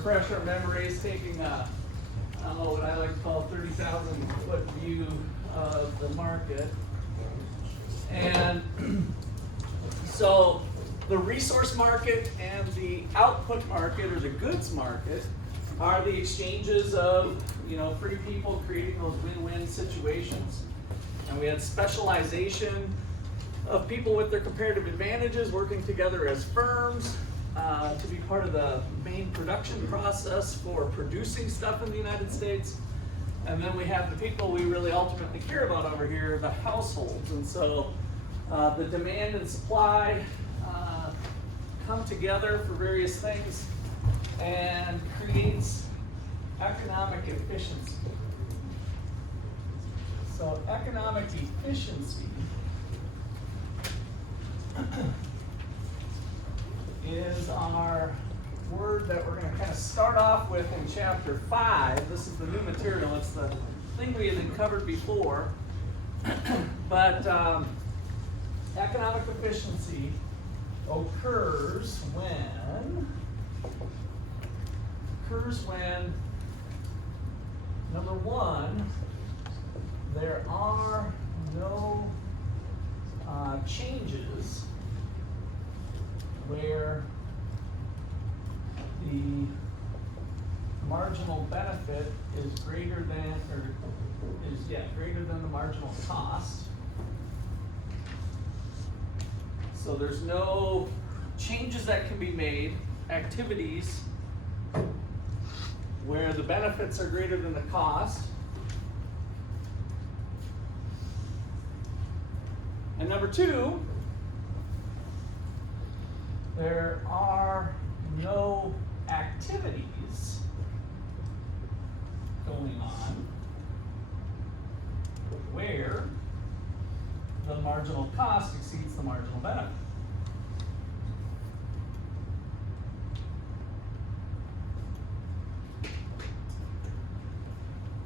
refresh our memories, taking what I like to call 30,000 foot view of the market. And so the resource market and the output market, or the goods market, are the exchanges of free people creating those win-win situations. And we had specialization of people with their comparative advantages working together as firms to be part of the main production process for producing stuff in the United States. And then we have the people we really ultimately care about over here, the households. And so the demand and supply come together for various things and creates economic efficiency. So economic efficiency is our word that we're going to kind of start off with in chapter 5. This is the new material. It's the thing we had covered before. But economic efficiency occurs when number one, there are no changes where the marginal benefit is greater than, greater than the marginal cost. So there's no changes that can be made, activities where the benefits are greater than the cost. And number two, there are no activities going on where the marginal cost exceeds the marginal benefit.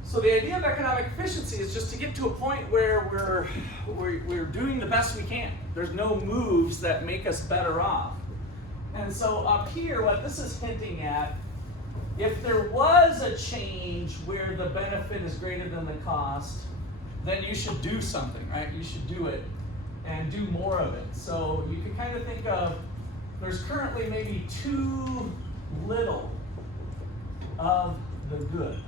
So the idea of economic efficiency is just to get to a point where we're doing the best we can. There's no moves that make us better off. And so up here, what this is hinting at, if there was a change where the benefit is greater than the cost, then you should do something, right? You should do it and do more of it. So you can kind of think of, there's currently maybe too little of the good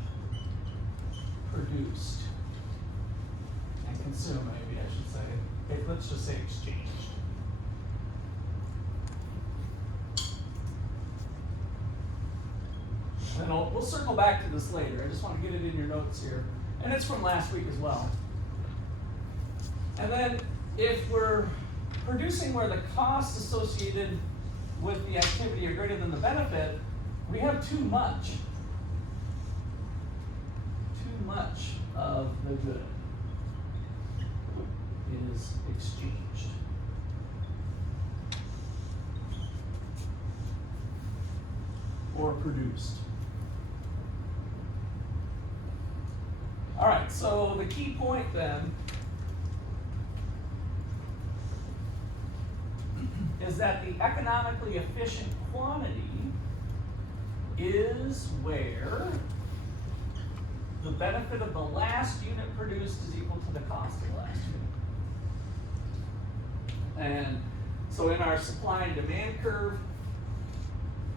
produced and consumed, maybe I should say. Let's just say exchanged. And we'll circle back to this later. I just want to get it in your notes here. And it's from last week as well. And then if we're producing where the costs associated with the activity are greater than the benefit, we have too much. Too much of the good is exchanged. Or produced. All right, so the key point then is that the economically efficient quantity is where the benefit of the last unit produced is equal to the cost of the last unit. And so in our supply and demand curve,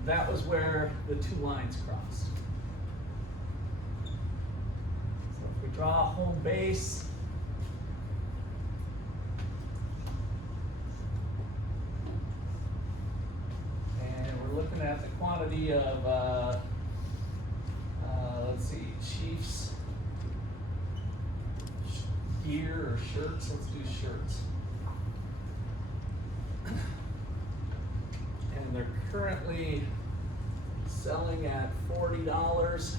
that was where the two lines crossed. So if we draw a home base, and we're looking at the quantity of, let's see, Chiefs gear or shirts. Let's do shirts. And they're currently selling at $40,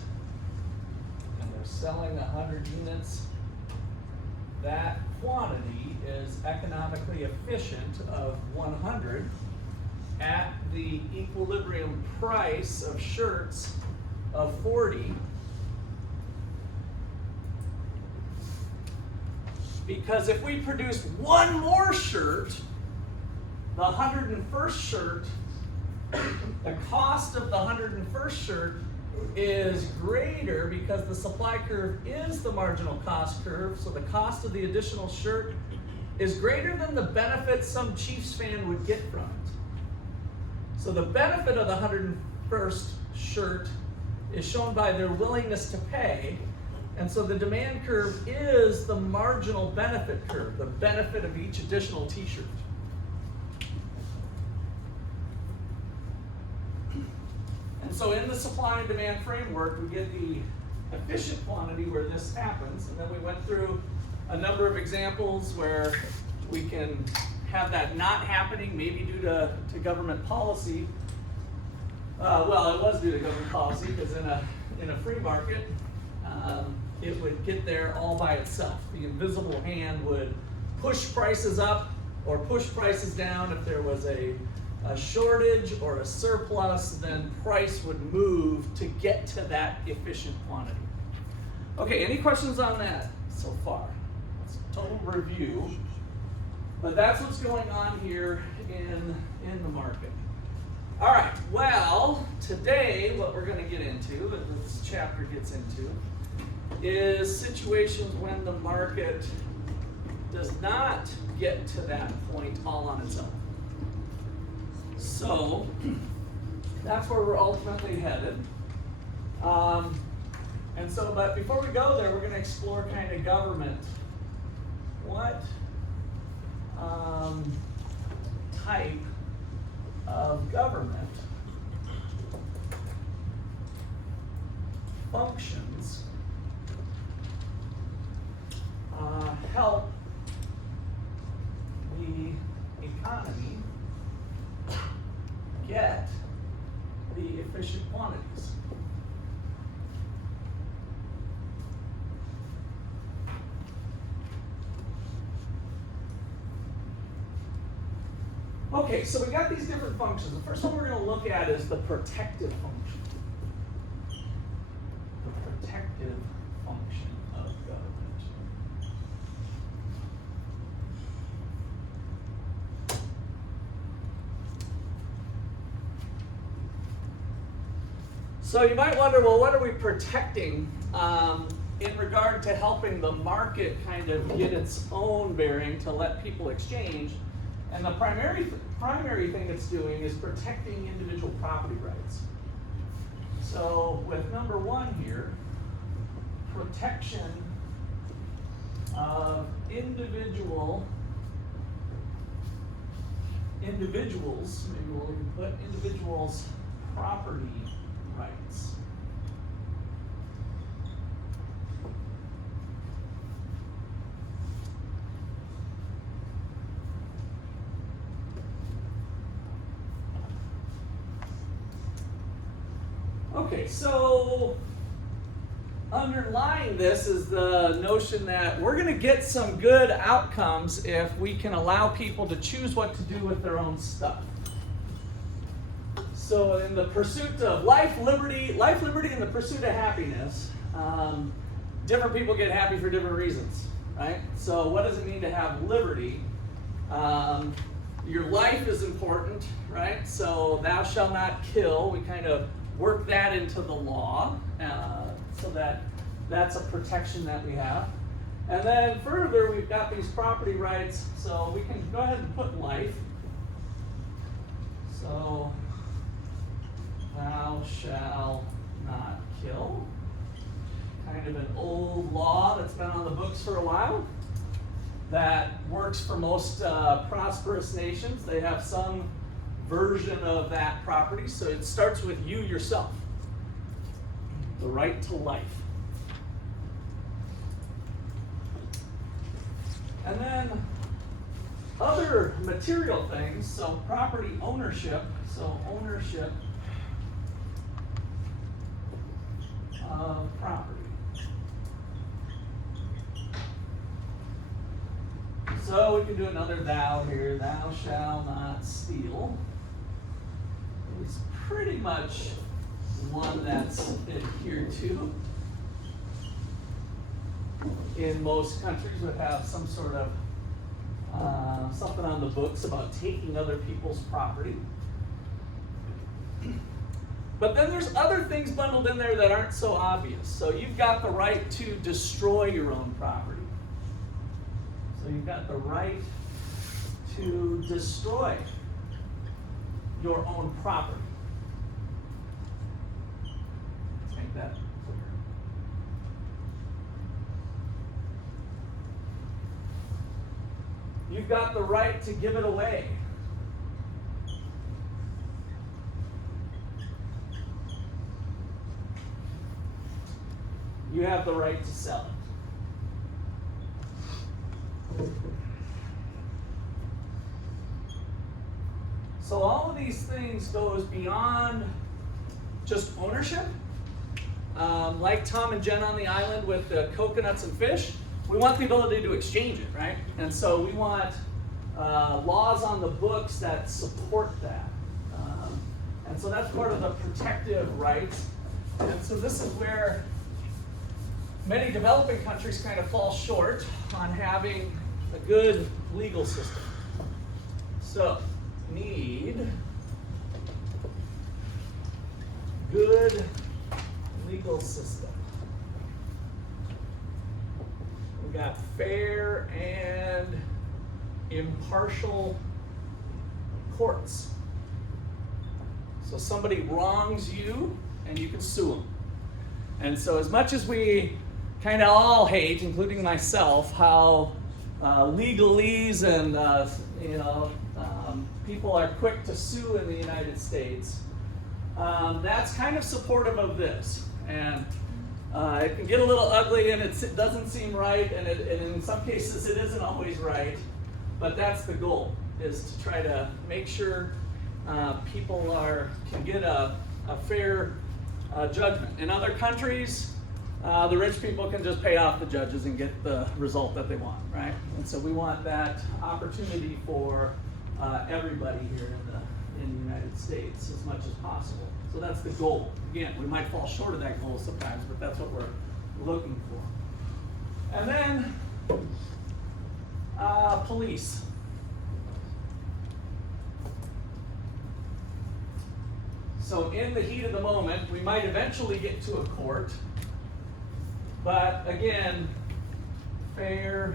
and they're selling 100 units. That quantity is economically efficient of 100 at the equilibrium price of shirts of 40, because if we produce one more shirt, the 101st shirt The cost of the 101st shirt is greater because the supply curve is the marginal cost curve, so the cost of the additional shirt is greater than the benefit some Chiefs fan would get from it. So the benefit of the 101st shirt is shown by their willingness to pay, and so the demand curve is the marginal benefit curve, the benefit of each additional t-shirt. And so in the supply and demand framework, we get the efficient quantity where this happens, and then we went through a number of examples where we can have that not happening, maybe due to government policy. Well, it was due to government policy, because in a free market, it would get there all by itself. The invisible hand would push prices up or push prices down. If there was a shortage or a surplus, then price would move to get to that efficient quantity. Okay, any questions on that so far? It's a total review, but that's what's going on here in the market. All right, well, today what we're going to get into, that this chapter gets into, is situations when the market does not get to that point all on its own. So that's where we're ultimately headed. And so, but before we go there, we're going to explore kind of government. What type of government functions help the economy get the efficient quantities? Okay, so we got these different functions. The first one we're going to look at is the protective function. The protective function of government. So you might wonder, well, what are we protecting in regard to helping the market kind of get its own bearing to let people exchange? And the primary thing it's doing is protecting individual property rights. So with number one here, protection of individuals, maybe we'll put individuals' property rights. Okay, so underlying this is the notion that we're going to get some good outcomes if we can allow people to choose what to do with their own stuff. So in the pursuit of life, liberty, and the pursuit of happiness, different people get happy for different reasons, right? So what does it mean to have liberty? Your life is important, right? So thou shalt not kill. We kind of work that into the law, so that's a protection that we have. And then further, we've got these property rights, so we can go ahead and put life. So thou shalt not kill. Kind of an old law that's been on the books for a while that works for most prosperous nations. They have some version of that property, so it starts with you yourself. The right to life. And then other material things, so property ownership, so ownership of property. So we can do another thou here. Thou shalt not steal. It's pretty much one that's adhered to. In most countries would have some sort of something on the books about taking other people's property. But then there's other things bundled in there that aren't so obvious. So you've got the right to destroy your own property. So you've got the right to destroy your own property. Let's make that clear. You've got the right to give it away. You have the right to sell it. So all of these things goes beyond just ownership. Like Tom and Jen on the island with the coconuts and fish, we want the ability to exchange it, right? And so we want laws on the books that support that. And so that's part of the protective rights. And so this is where many developing countries kind of fall short on having a good legal system. So, need good legal system. We got fair and impartial courts. So somebody wrongs you and you can sue them. And so as much as we kind of all hate, including myself, how legalese and people are quick to sue in the United States, that's kind of supportive of this. And it can get a little ugly and it doesn't seem right, and in some cases it isn't always right, but that's the goal, is to try to make sure people can get a fair judgment. In other countries, the rich people can just pay off the judges and get the result that they want, right? And so we want that opportunity for everybody here in the United States as much as possible. So that's the goal. Again, we might fall short of that goal sometimes, but that's what we're looking for. And then police. So in the heat of the moment, we might eventually get to a court, but again, fair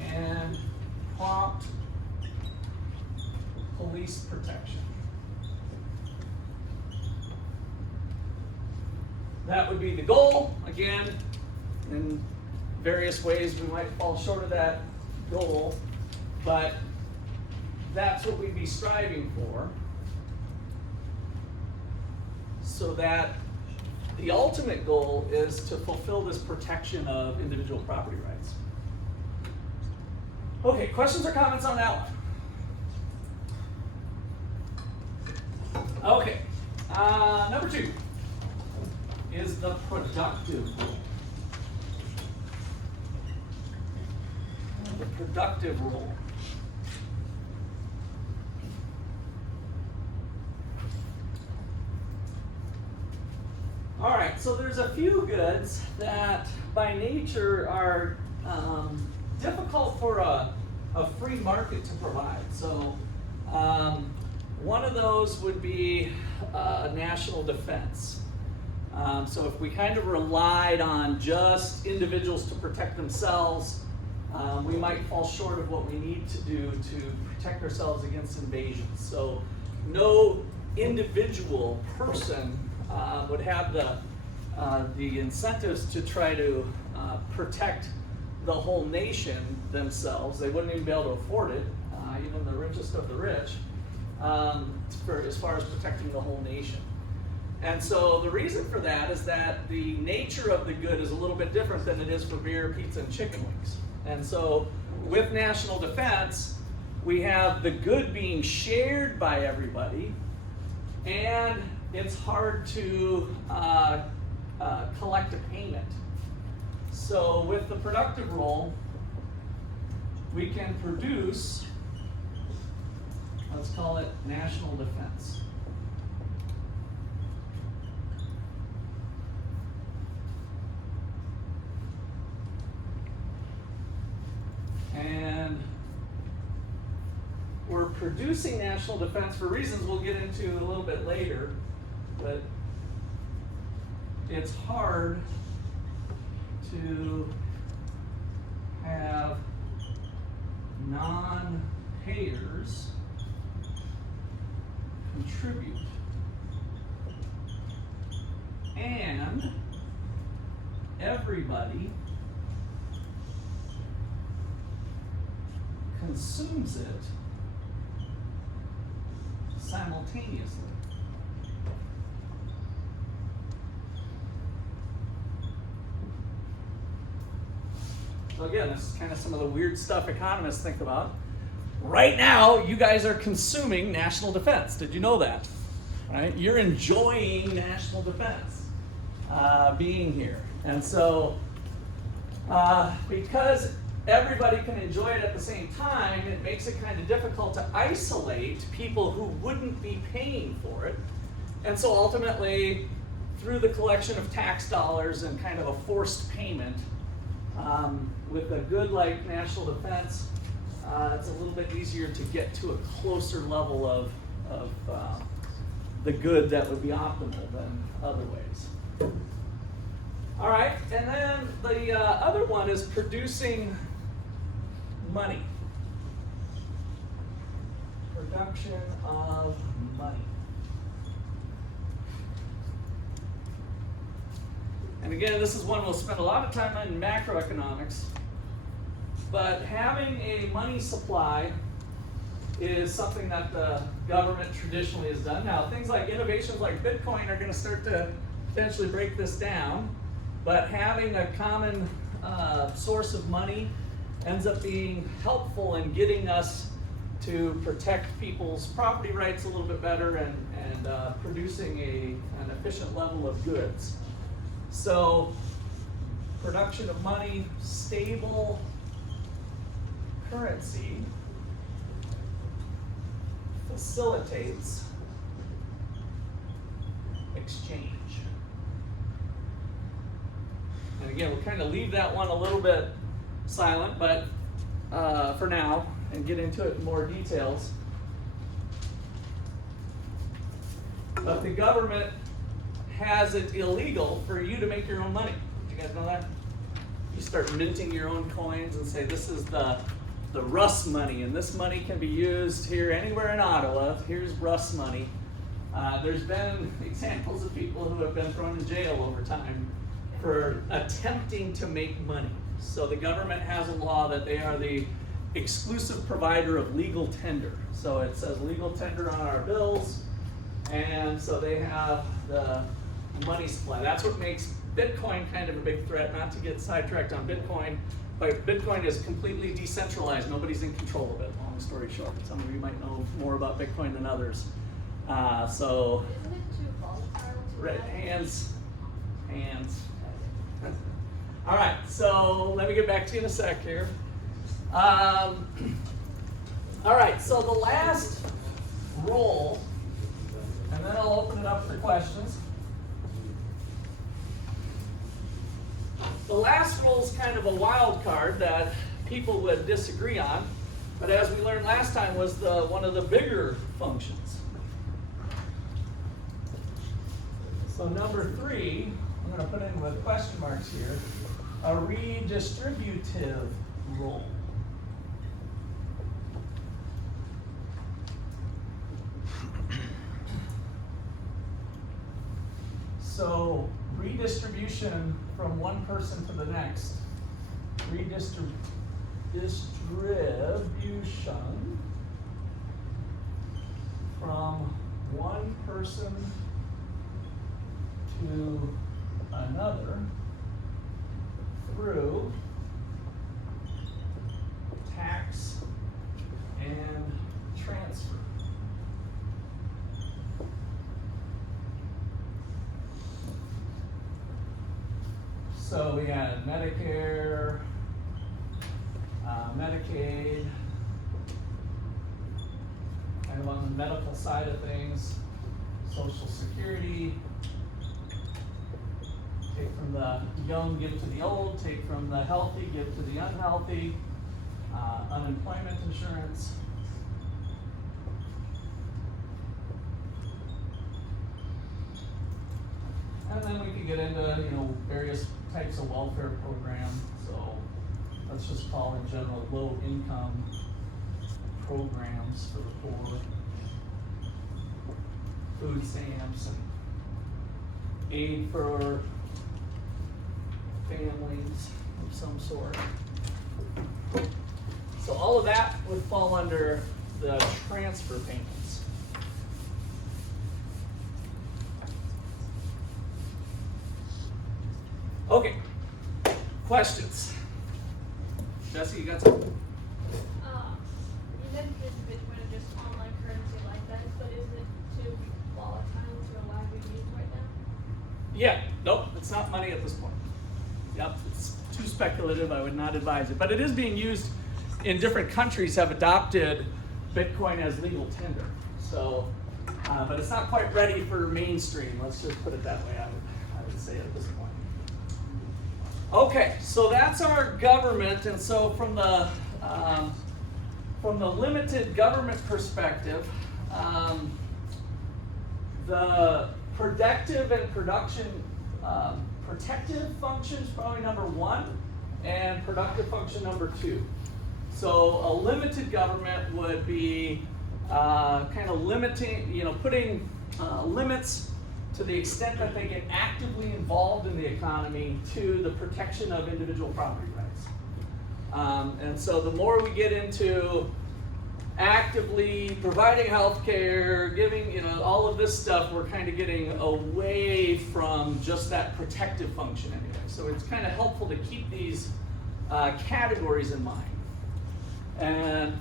and prompt police protection. That would be the goal. Again, in various ways we might fall short of that goal, but that's what we'd be striving for, so that the ultimate goal is to fulfill this protection of individual property rights. Okay, questions or comments on that one? Okay, number 2 is the productive role. The productive role. All right, so there's a few goods that by nature are difficult for a free market to provide. So one of those would be national defense. So if we kind of relied on just individuals to protect themselves, we might fall short of what we need to do to protect ourselves against invasions. So no individual person would have the incentives to try to protect the whole nation themselves. They wouldn't even be able to afford it, even the richest of the rich, as far as protecting the whole nation. And so the reason for that is that the nature of the good is a little bit different than it is for beer, pizza, and chicken wings. And so with national defense, we have the good being shared by everybody, and it's hard to collect a payment. So with the productive role, we can produce, let's call it national defense. And we're producing national defense for reasons we'll get into a little bit later, but it's hard to have non-payers contribute and everybody consumes it simultaneously. So again, this is kind of some of the weird stuff economists think about. Right now, you guys are consuming national defense. Did you know that? Right? You're enjoying national defense being here. And so, because everybody can enjoy it at the same time, it makes it kind of difficult to isolate people who wouldn't be paying for it. And so ultimately, through the collection of tax dollars and kind of a forced payment, with a good like national defense, it's a little bit easier to get to a closer level of the good that would be optimal than other ways. All right, and then the other one is producing money. Production of money. And again, this is one we'll spend a lot of time on in macroeconomics, but having a money supply is something that the government traditionally has done. Now, things like innovations like Bitcoin are going to start to potentially break this down, but having a common source of money ends up being helpful in getting us to protect people's property rights a little bit better and producing an efficient level of goods. So, production of money, stable currency facilitates exchange. And again, we'll kind of leave that one a little bit silent, but for now, and get into it in more details. But the government has it illegal for you to make your own money. Did you guys know that? You start minting your own coins and say, this is the Russ money, and this money can be used here anywhere in Ottawa. Here's Russ money. There's been examples of people who have been thrown in jail over time for attempting to make money. So the government has a law that they are the exclusive provider of legal tender. So it says legal tender on our bills, and so they have the money supply. That's what makes Bitcoin kind of a big threat, not to get sidetracked on Bitcoin, but Bitcoin is completely decentralized. Nobody's in control of it, long story short. Some of you might know more about Bitcoin than others. So, isn't it too volatile to right, manage? hands. All right, so let me get back to you in a sec here. All right, so the last rule, and then I'll open it up for questions. The last rule is kind of a wild card that people would disagree on, but as we learned last time, was one of the bigger functions. So number 3, I'm going to put in with question marks here, a redistributive rule. So redistribution from one person to the next. Distribution from one person to another through tax and transfer. So we had Medicare, Medicaid, kind of on the medical side of things, Social Security, take from the young, give to the old, take from the healthy, give to the unhealthy, unemployment insurance. And then we can get into, various types of welfare programs. So let's just call in general low income programs for the poor, food stamps and aid for families of some sort. So all of that would fall under the transfer payments. Okay, questions? Jesse, you got something? You mentioned Bitcoin is just online currency like that, but is it too volatile to allow you to use right now? Yeah, nope, it's not money at this point. Yep, it's too speculative, I would not advise it. But it is being used in different countries have adopted Bitcoin as legal tender. So, but it's not quite ready for mainstream, let's just put it that way, I would say at this point. Okay, so that's our government, and so from the limited government perspective, the protective and protective functions probably number 1, and productive function number 2. So a limited government would be kind of limiting, putting limits to the extent that they get actively involved in the economy to the protection of individual property rights. And so the more we get into actively providing health care, giving, all of this stuff, we're kind of getting away from just that protective function anyway. So it's kind of helpful to keep these categories in mind. And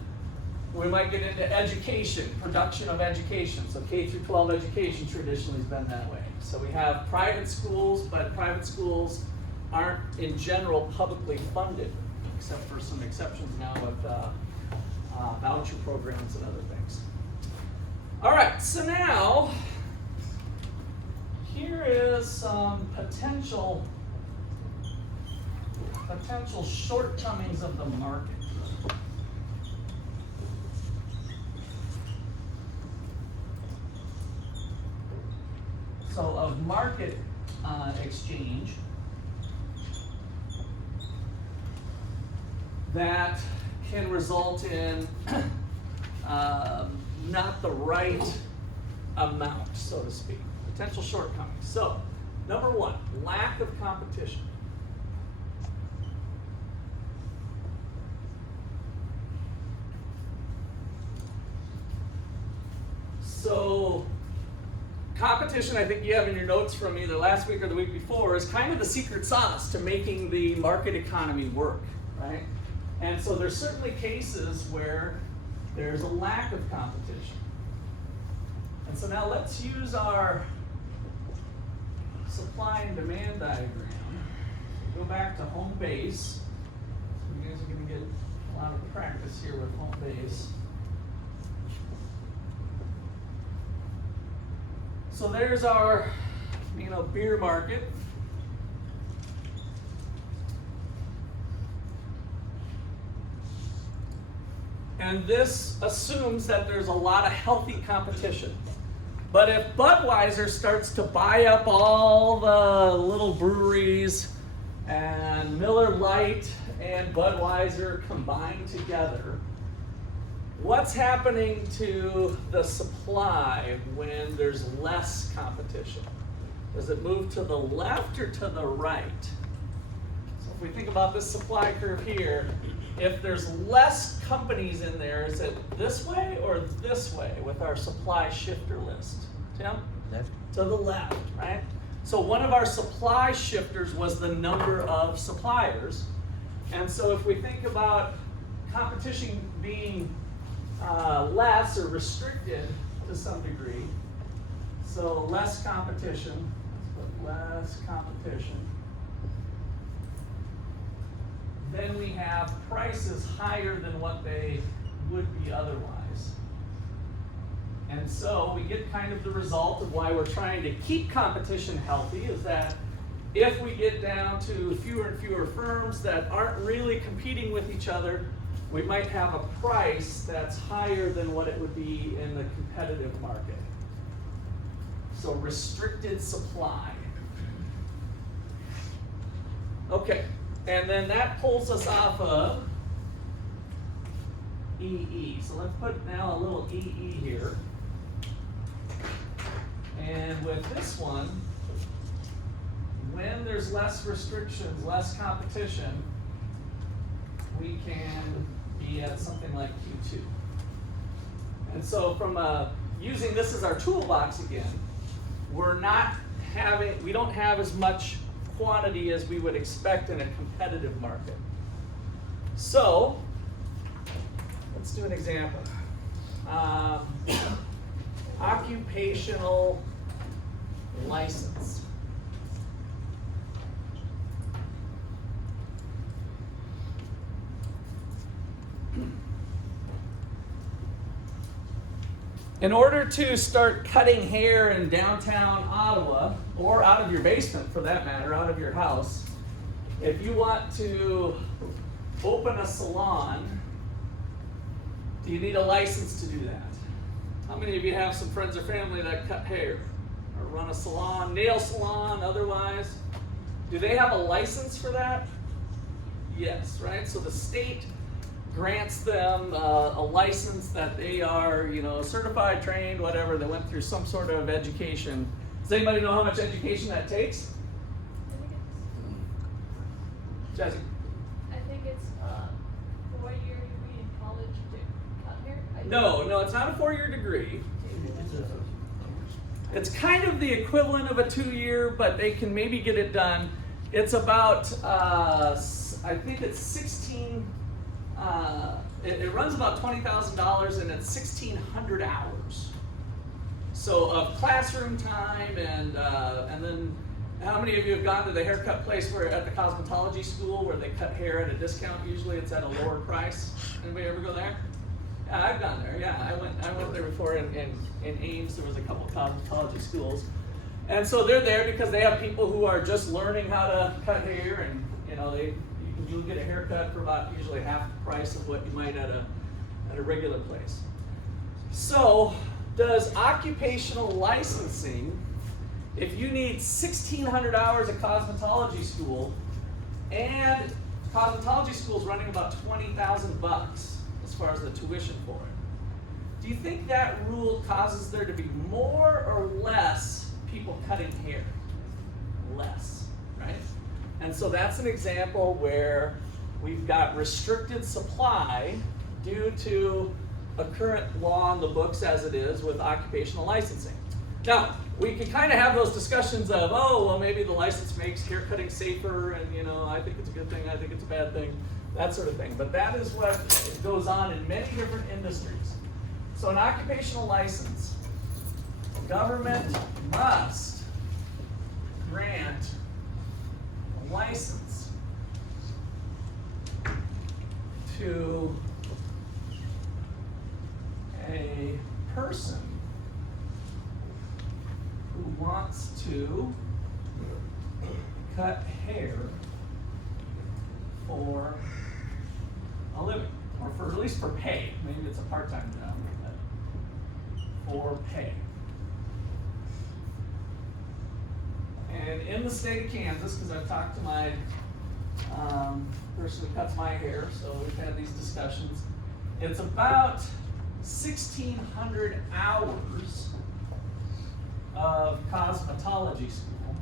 we might get into education, production of education. So K through 12 education traditionally has been that way. So we have private schools, but private schools aren't in general publicly funded, except for some exceptions now with voucher programs and other things. All right, so now here is some potential shortcomings of the market. So of market exchange that can result in not the right amount, so to speak. Potential shortcomings. So, number 1, lack of competition. So, competition, I think you have in your notes from either last week or the week before, is kind of the secret sauce to making the market economy work, right? And so there's certainly cases where there's a lack of competition. And so now let's use our supply and demand diagram. Go back to home base. So you guys are going to get a lot of practice here with home base. So there's our, beer market. And this assumes that there's a lot of healthy competition. But if Budweiser starts to buy up all the little breweries and Miller Lite and Budweiser combine together, what's happening to the supply when there's less competition? Does it move to the left or to the right? So if we think about this supply curve here, if there's less companies in there, is it this way or this way with our supply shifter list? Tim? Left. To the left, right? So one of our supply shifters was the number of suppliers. And so if we think about competition being less or restricted to some degree, so less competition, let's put less competition. Then we have prices higher than what they would be otherwise. And so we get kind of the result of why we're trying to keep competition healthy is that if we get down to fewer and fewer firms that aren't really competing with each other, we might have a price that's higher than what it would be in the competitive market. So restricted supply. Okay, and then that pulls us off of EE. So let's put now a little EE here. And with this one, when there's less restrictions, less competition, we can be at something like Q2. And so from using this as our toolbox again, we don't have as much quantity as we would expect in a competitive market. So let's do an example. Occupational license. In order to start cutting hair in downtown Ottawa, or out of your basement for that matter, out of your house, if you want to open a salon, do you need a license to do that? How many of you have some friends or family that cut hair or run a salon, nail salon, otherwise? Do they have a license for that? Yes, right? So the state grants them a license that they are, certified, trained, whatever, they went through some sort of education. Does anybody know how much education that takes? Jesse? I think it's a 4-year degree in college to cut hair. No, it's not a 4-year degree. It's kind of the equivalent of a 2-year, but they can maybe get it done. It's about, I think it's 16, it runs about $20,000 and it's 1,600 hours. So of classroom time and then how many of you have gone to the haircut place where at the cosmetology school where they cut hair at a discount? Usually it's at a lower price. Anybody ever go there? Yeah, I've gone there. Yeah, I went there before in Ames. There was a couple of cosmetology schools, and so they're there because they have people who are just learning how to cut hair, and you'll get a haircut for about usually half the price of what you might at a regular place. So does occupational licensing, if you need 1,600 hours of cosmetology school, and cosmetology school is running about $20,000 as far as the tuition for it, do you think that rule causes there to be more or less people cutting hair? Less, right? And so that's an example where we've got restricted supply due to a current law on the books as it is with occupational licensing. Now, we can kind of have those discussions of, oh, well, maybe the license makes hair cutting safer, and I think it's a good thing, I think it's a bad thing, that sort of thing. But that is what goes on in many different industries. So an occupational license, government must grant a license to a person who wants to cut hair for a living, or at least for pay. Maybe it's a part-time job, but for pay. And in the state of Kansas, because I've talked to my person who cuts my hair, so we've had these discussions, it's about 1,600 hours of cosmetology school,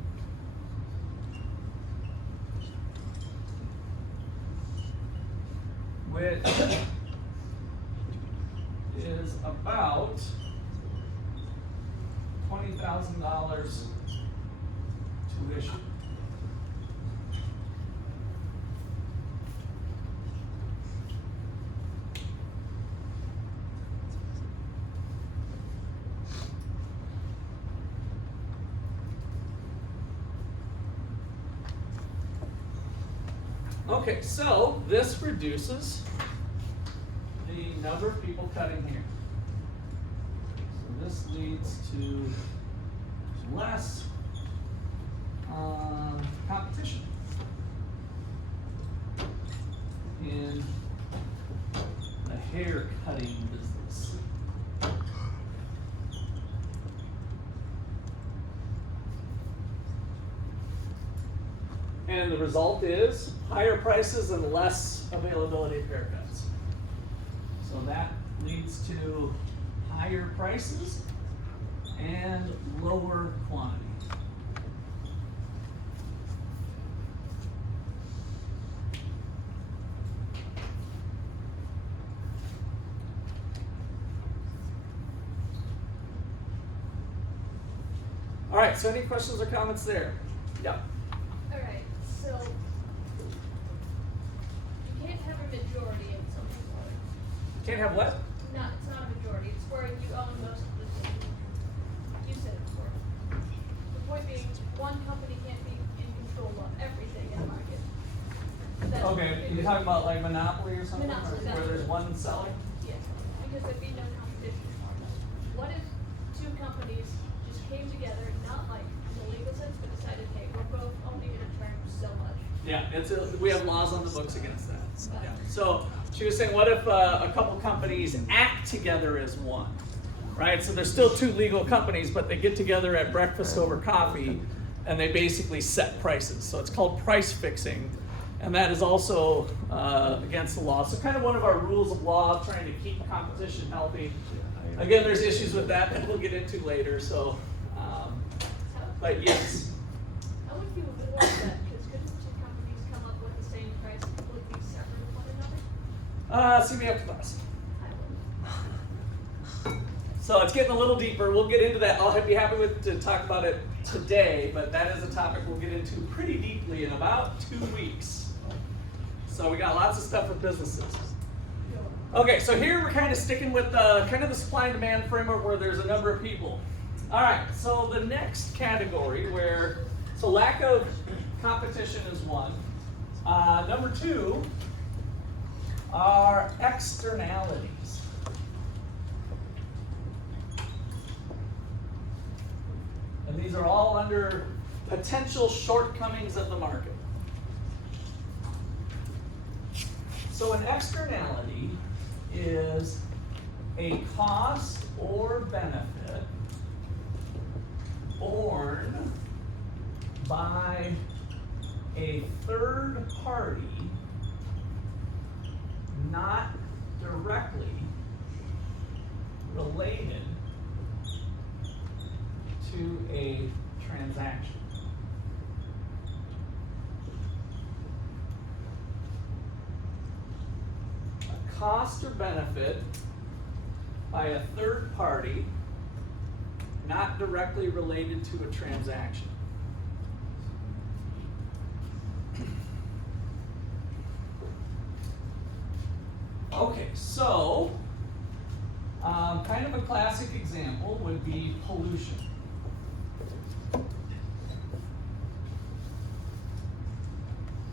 which is about $20,000 tuition. Okay, so this reduces the number of people cutting hair. So this leads to less competition in the hair cutting business. And the result is higher prices and less availability of haircuts. So that leads to higher prices and lower quantity. All right, so any questions or comments there? Yep. Alright, so you can't have a majority of something. Can't have what? Not, it's not a majority, it's where you own most of the thing. You said it before. The point being, one company can't be in control of everything in the market. That's Okay, you're talking about like monopoly or something? Monopoly, Where there's one seller? Yes, because there'd be no competition. What if two companies just came together, not like in the legal sense, but decided, hey, we're both only gonna charge so much? Yeah, we have laws on the books against that. Yeah. So she was saying, what if a couple companies act together as one, right? So there's still two legal companies, but they get together at breakfast over coffee, and they basically set prices. So it's called price fixing, and that is also against the law. So kind of one of our rules of law, trying to keep competition healthy. Again, there's issues with that that we'll get into later. So, but yes. How would you avoid that? Because couldn't two companies come up with the same price completely separate from one another? See me after class. I wouldn't. So it's getting a little deeper. We'll get into that. I'll be happy to talk about it today, but that is a topic we'll get into pretty deeply in about 2 weeks. So we got lots of stuff with businesses. Okay, so here we're kind of sticking with kind of the supply and demand framework where there's a number of people. All right, so the next category so lack of competition is one. Number two are externalities. And these are all under potential shortcomings of the market. So an externality is a cost or benefit borne by a third party not directly related to a transaction. A cost or benefit by a third party not directly related to a transaction. Okay, so kind of a classic example would be pollution.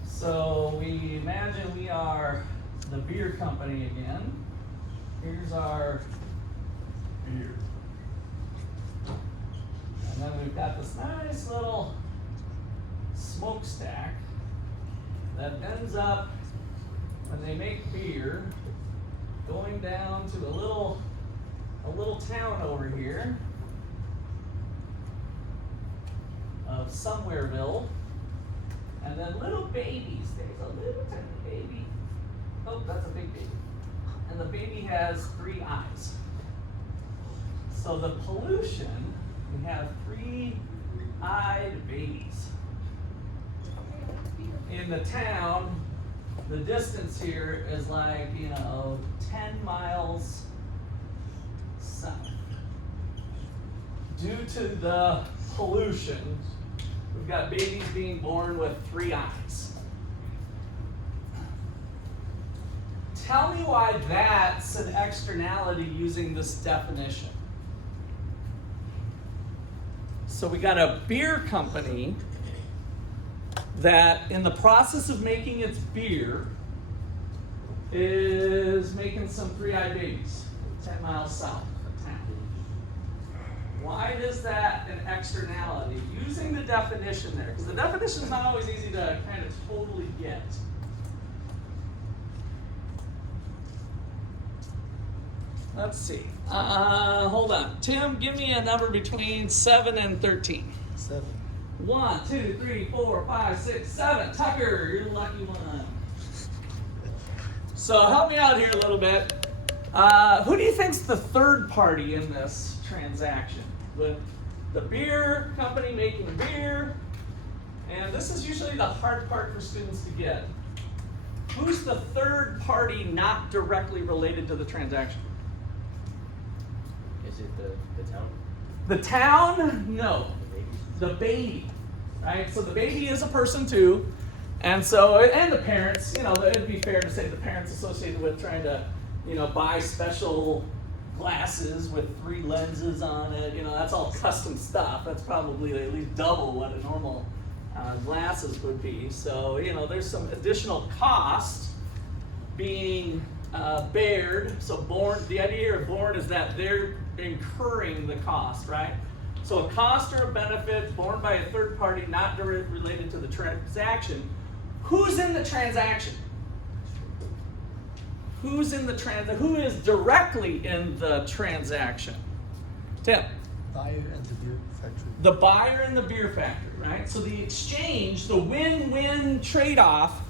So we imagine we are the beer company again. Here's our beer. And then we've got this nice little smokestack that ends up, when they make beer, going down to a little town over here of Somewhereville, and then little babies. There's a little tiny baby. Oh, that's a big baby. And the baby has 3 eyes. So the pollution, we have 3-eyed babies. In the town, the distance here is like, 10 miles south. Due to the pollution, we've got babies being born with 3 eyes. Tell me why that's an externality using this definition. So we got a beer company that, in the process of making its beer, is making some 3-eyed babies 10 miles south of town. Why is that an externality? Using the definition there, because the definition is not always easy to kind of totally get. Let's see. Hold on. Tim, give me a number between 7 and 13. 7. 1, 2, 3, 4, 5, 6, 7. Tucker, you're the lucky one. So help me out here a little bit. Who do you think's the third party in this transaction? With the beer company making beer, and this is usually the hard part for students to get. Who's the third party not directly related to the transaction? Is it the town? The town? No. The baby. Right? So the baby is a person too. And so, and the parents, it'd be fair to say the parents associated with trying to, buy special glasses with 3 lenses on it, that's all custom stuff. That's probably at least double what a normal glasses would be. So, there's some additional cost being bared. So the idea here of borne is that they're incurring the cost, right? So a cost or a benefit borne by a third party not related to the transaction. Who's in the transaction? Who is directly in the transaction? Tim. Buyer and the beer factory. The buyer and the beer factory, right? So the exchange, the win-win trade-off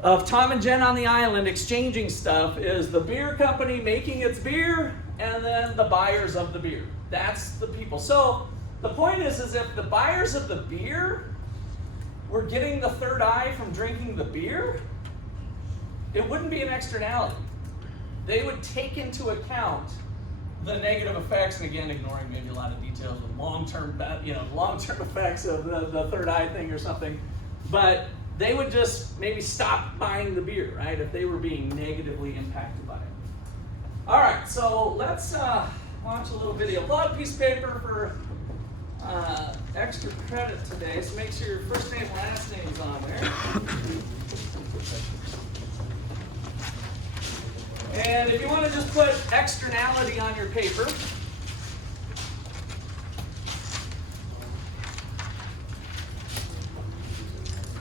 of Tom and Jen on the island exchanging stuff is the beer company making its beer and then the buyers of the beer. That's the people. So the point is if the buyers of the beer were getting the third eye from drinking the beer, it wouldn't be an externality. They would take into account the negative effects, and again, ignoring maybe a lot of details of long-term effects of the third eye thing or something, but they would just maybe stop buying the beer, right, if they were being negatively impacted by it. All right, so let's watch a little video. Pull out a piece of paper for extra credit today, so make sure your first name, last name's on there. And if you want to just put externality on your paper,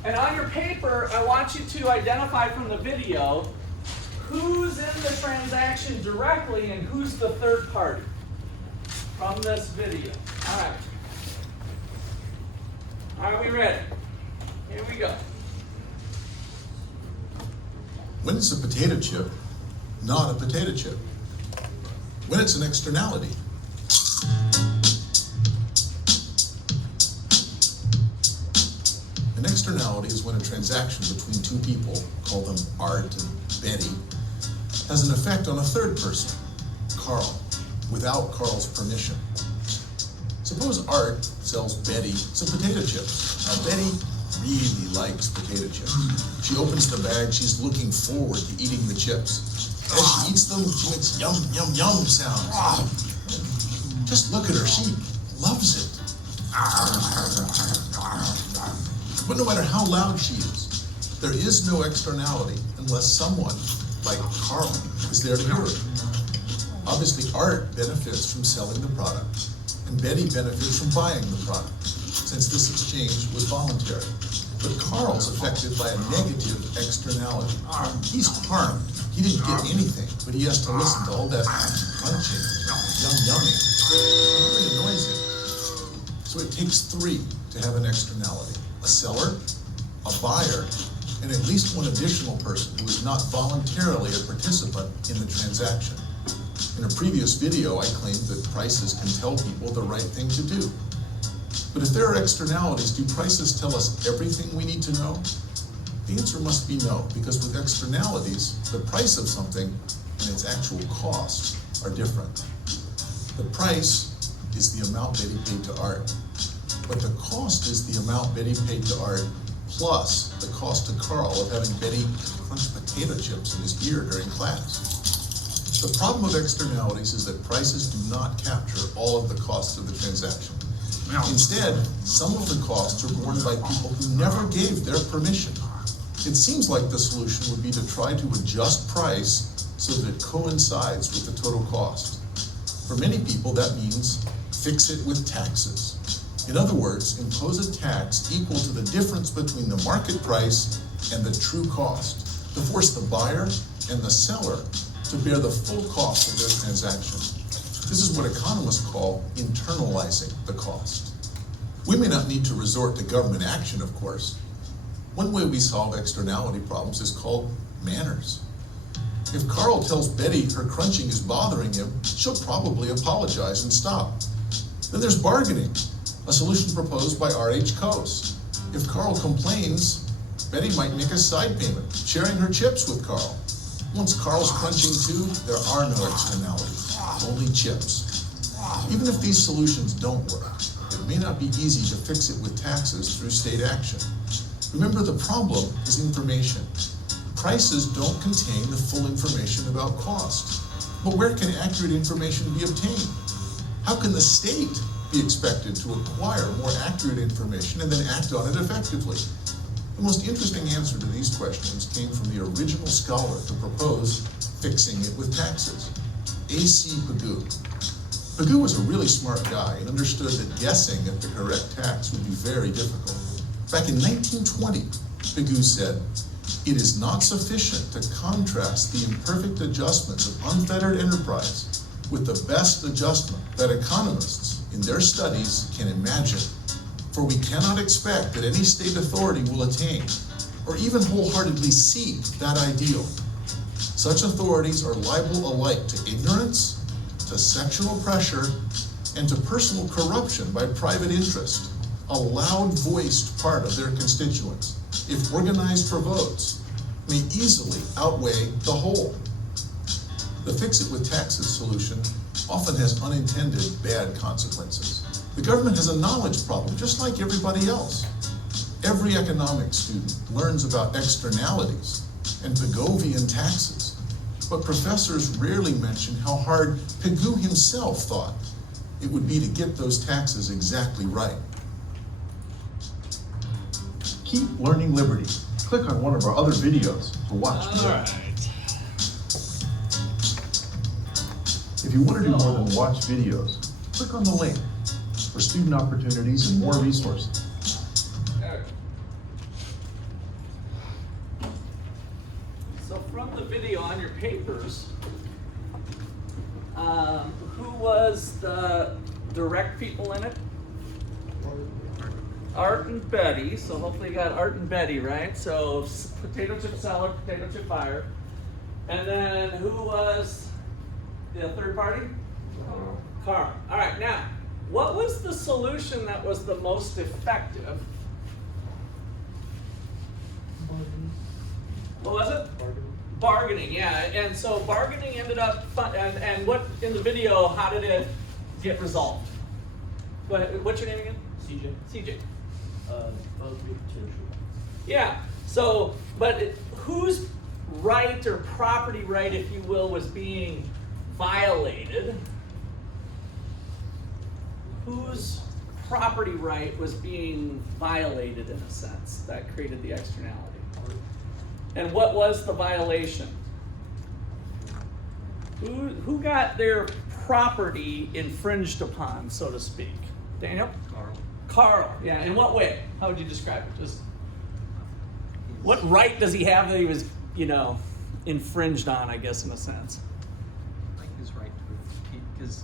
and on your paper, I want you to identify from the video who's in the transaction directly and who's the third party from this video. All right. Are we ready? Here we go. When it's a potato chip, not a potato chip. When it's an externality. An externality is when a transaction between 2 people, call them Art and Betty, has an effect on a third person, Carl, without Carl's permission. Suppose Art sells Betty some potato chips. Now Betty really likes potato chips. She opens the bag, she's looking forward to eating the chips. As she eats them, she makes yum, yum, yum sounds. Just look at her, she loves it. But no matter how loud she is, there is no externality unless someone, like Carl, is there to hear it. Obviously, Art benefits from selling the product, and Betty benefits from buying the product, since this exchange was voluntary. But Carl's affected by a negative externality. He's harmed. He didn't get anything, but he has to listen to all that crunching, yumming. It really annoys him. So it takes 3 to have an externality: a seller, a buyer, and at least one additional person who is not voluntarily a participant in the transaction. In a previous video, I claimed that prices can tell people the right thing to do. But if there are externalities, do prices tell us everything we need to know? The answer must be no, because with externalities, the price of something and its actual cost are different. The price is the amount Betty paid to Art, but the cost is the amount Betty paid to Art plus the cost to Carl of having Betty crunch potato chips in his ear during class. The problem with externalities is that prices do not capture all of the costs of the transaction. Instead, some of the costs are borne by people who never gave their permission. It seems like the solution would be to try to adjust price so that it coincides with the total cost. For many people, that means fix it with taxes. In other words, impose a tax equal to the difference between the market price and the true cost, to force the buyer and the seller to bear the full cost of their transaction. This is what economists call internalizing the cost. We may not need to resort to government action, of course. One way we solve externality problems is called manners. If Carl tells Betty her crunching is bothering him, she'll probably apologize and stop. Then there's bargaining, a solution proposed by R.H. Coase. If Carl complains, Betty might make a side payment, sharing her chips with Carl. Once Carl's crunching too, there are no externalities, only chips. Even if these solutions don't work, it may not be easy to fix it with taxes through state action. Remember, the problem is information. Prices don't contain the full information about cost. But where can accurate information be obtained? How can the state be expected to acquire more accurate information and then act on it effectively? The most interesting answer to these questions came from the original scholar to propose fixing it with taxes, A.C. Pigou. Pigou was a really smart guy and understood that guessing at the correct tax would be very difficult. Back in 1920, Pigou said, "It is not sufficient to contrast the imperfect adjustments of unfettered enterprise with the best adjustment that economists in their studies can imagine. For we cannot expect that any state authority will attain, or even wholeheartedly seek, that ideal. Such authorities are liable alike to ignorance, to sexual pressure, and to personal corruption by private interest, a loud-voiced part of their constituents, if organized for votes, may easily outweigh the whole." The fix-it-with-taxes solution often has unintended bad consequences. The government has a knowledge problem, just like everybody else. Every economics student learns about externalities and Pigovian taxes, but professors rarely mention how hard Pigou himself thought it would be to get those taxes exactly right. Keep learning liberty. Click on one of our other videos to watch more. All right. If you want to do more than watch videos, click on the link for student opportunities and more resources. So from the video on your papers, who was the direct people in it? Art and Betty. So hopefully you got Art and Betty, right? So potato chip seller, potato chip buyer. And then who was the third party? Carl. All right, now, what was the solution that was the most effective? What was it? Bargaining, yeah. And so bargaining ended up fun, and what in the video, how did it get resolved? What's your name again? CJ. CJ. Both be potential. Yeah. So, but whose right or property right, if you will, was being violated? Whose property right was being violated in a sense that created the externality? And what was the violation? Who got their property infringed upon, so to speak? Daniel? Carl. Yeah. In what way? How would you describe it? Just what right does he have that he was, infringed on? I guess in a sense. Like his right to, because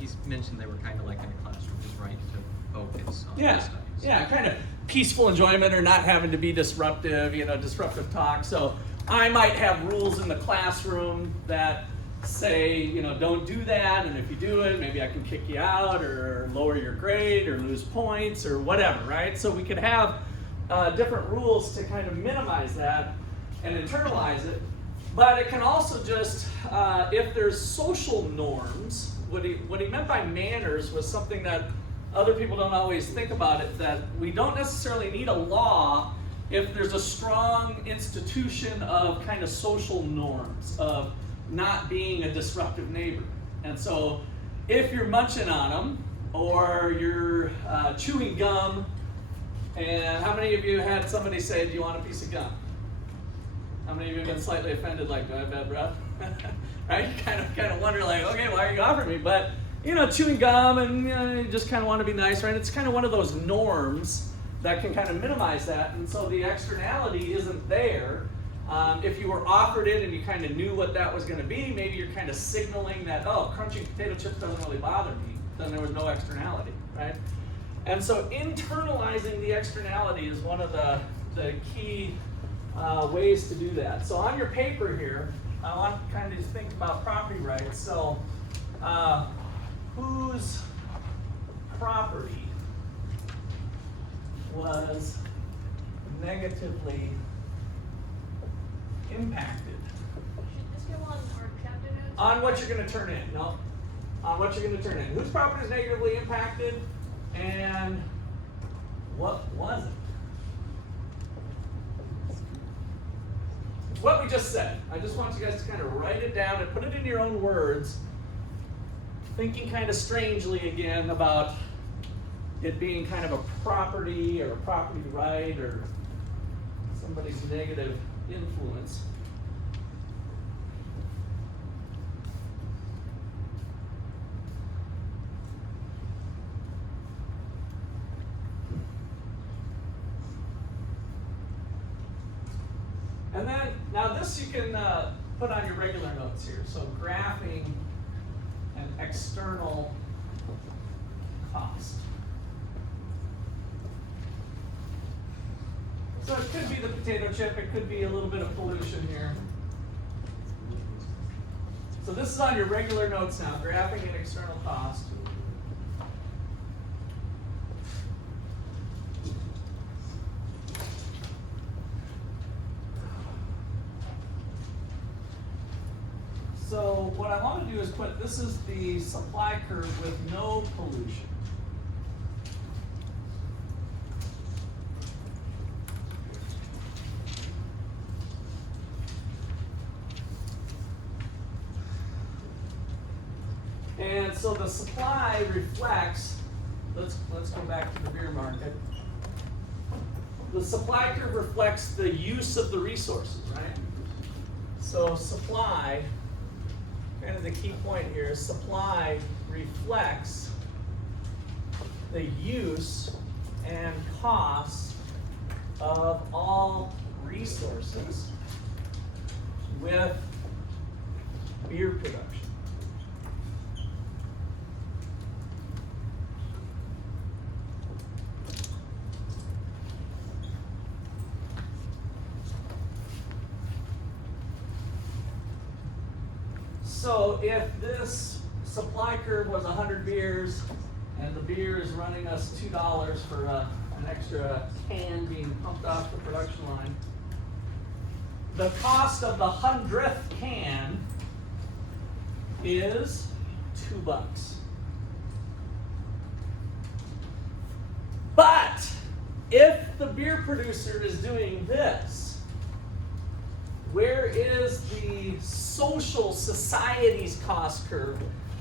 he's mentioned they were kind of like in a classroom. His right to focus on Yeah. his studies. Yeah. Kind of peaceful enjoyment or not having to be disruptive. Disruptive talk. So I might have rules in the classroom that say, don't do that, and if you do it, maybe I can kick you out or lower your grade or lose points or whatever, right? So we could have different rules to kind of minimize that and internalize it, but it can also just, if there's social norms, what he meant by manners was something that other people don't always think about it, that we don't necessarily need a law if there's a strong institution of kind of social norms, of not being a disruptive neighbor. And so if you're munching on them or you're chewing gum, and how many of you had somebody say, do you want a piece of gum? How many of you have been slightly offended, like, do I have bad breath? Right? You kind of wonder, like, okay, why are you offering me? But, chewing gum and you just kind of want to be nice, right? It's kind of one of those norms that can kind of minimize that. And so the externality isn't there. If you were offered it and you kind of knew what that was going to be, maybe you're kind of signaling that, crunching potato chips doesn't really bother me. Then there was no externality, right? And so internalizing the externality is one of the key ways to do that. So on your paper here, I want to kind of think about property rights. So whose property was negatively impacted? Should this go on our chapter notes? On what you're going to turn in. No. On what you're going to turn in. Whose property is negatively impacted and what wasn't? It's what we just said. I just want you guys to kind of write it down and put it in your own words, thinking kind of strangely again about it being kind of a property or a property right or somebody's negative influence. And then, now this you can put on your regular notes here. So graphing an external cost. So it could be the potato chip, it could be a little bit of pollution here. So this is on your regular notes now, graphing an external cost. So what I want to do is put, this is the supply curve with no pollution. And so the supply reflects, let's go back to the beer market. The supply curve reflects the use of the resources, right? So supply, kind of the key point here, supply reflects the use and cost of all resources with beer production. So if this supply curve was 100 beers and the beer is running us $2 for an extra can being pumped off the production line, the cost of the 100th can is $2. But if the beer producer is doing this, where is the social society's cost curve?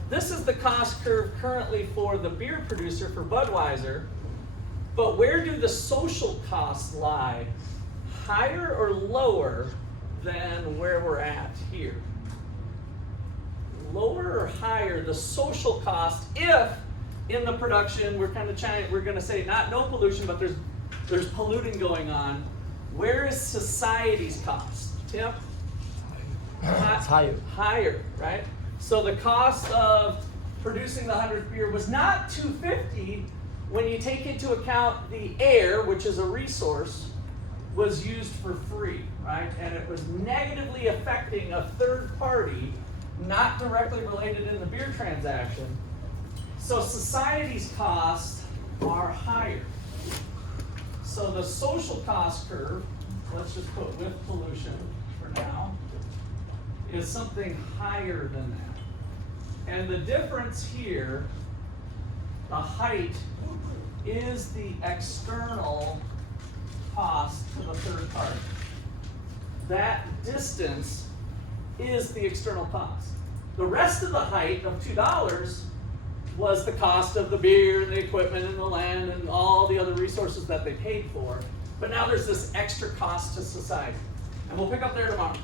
This is the cost curve currently for the beer producer, for Budweiser. But where do the social costs lie? Higher or lower than where we're at here? Lower or higher the social cost if in the production we're kind of we're going to say not no pollution, but there's polluting going on. Where is society's cost? Tim? It's higher. Higher, right? So the cost of producing the 100th beer was not $2.50 when you take into account the air, which is a resource, was used for free, right? And it was negatively affecting a third party, not directly related in the beer transaction. So society's costs are higher. So the social cost curve, let's just put with pollution for now, is something higher than that. And the difference here, the height, is the external cost to the third party. That distance is the external cost. The rest of the height of $2 was the cost of the beer and the equipment and the land and all the other resources that they paid for. But now there's this extra cost to society. And we'll pick up there tomorrow.